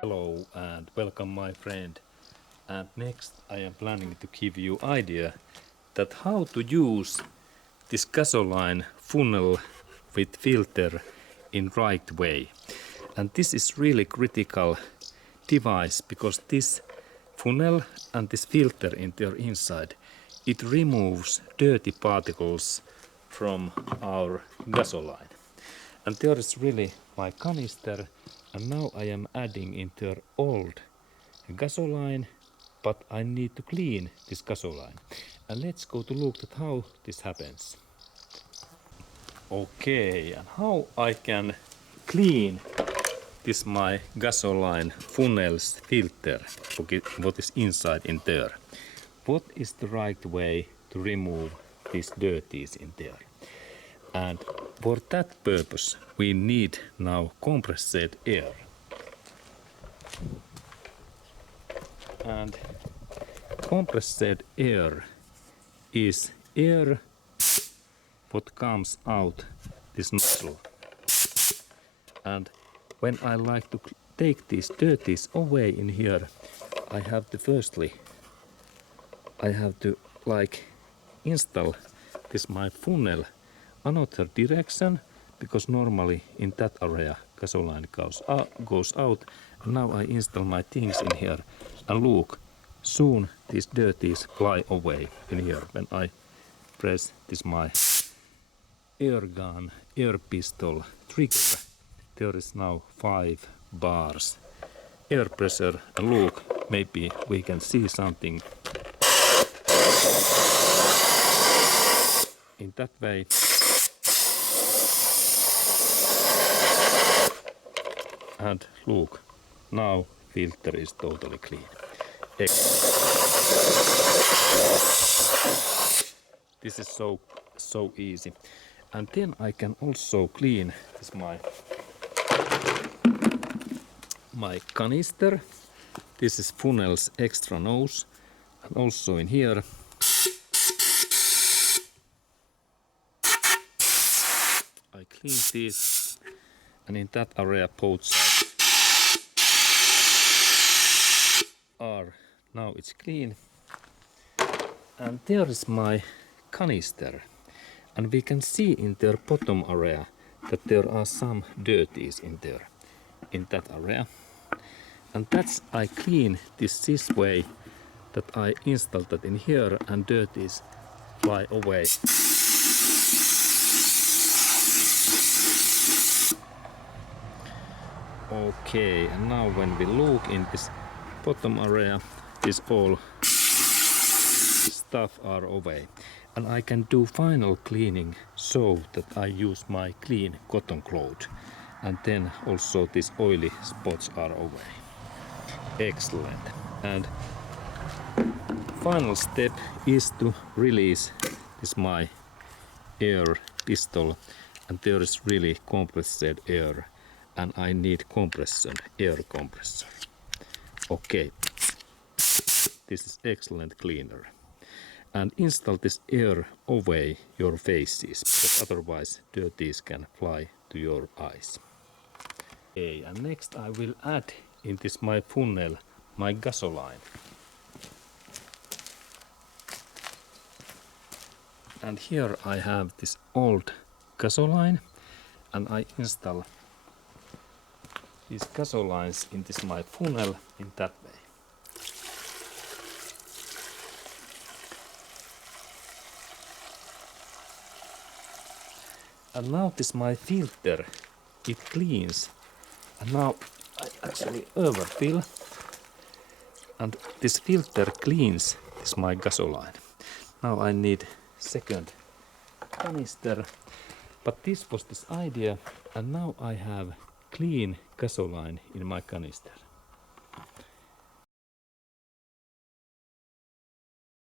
Hello and welcome my friend, and next I am planning to give you idea that how to use this gasoline funnel with filter in right way. And this is really critical device because this funnel and this filter in their inside, it removes dirty particles from our gasoline. And there is really my canister, and now I am adding in their old gasoline, but I need to clean this gasoline. And let's go to look at how this happens. Okay, and how I can clean this my gasoline funnels filter, what is inside in there. What is the right way to remove these dirties in there? And for that purpose we need now compressed air. And compressed air is air what comes out this nozzle. And when I like to take these dirties away in here, I have to like install this my funnel another direction, because normally in that area gasoline goes out. And now I install my things in here, and look, soon these dirties fly away in here when I press this my air gun, air pistol trigger. There is now 5 bars air pressure, and look, maybe we can see something in that way. And look, now filter is totally clean. This is so easy. And then I can also clean this my canister. This is funnel's extra nose, and also in here I clean this, and in that area both sides are now it's clean. And there is my canister, and we can see in their bottom area that there are some dirties in there, in that area. And that's I clean this way, that I install that in here, and dirties fly away. Okay, and now when we look in this bottom area, this all stuff are away. And I can do final cleaning so that I use my clean cotton cloth, and then also these oily spots are away. Excellent. And final step is to release this my air pistol, and there is really compressed air, and I need air compressor. Okay, this is excellent cleaner. And install this air away your faces, because otherwise dirties can fly to your eyes. Okay, and next I will add in this my funnel my gasoline. And here I have this old gasoline, and I install these gasolines in this my funnel in that way. And now this my filter, it cleans, and now I actually overfill, and this filter cleans this my gasoline. Now I need second canister, but this was this idea, and now I have clean gasoline in my canister.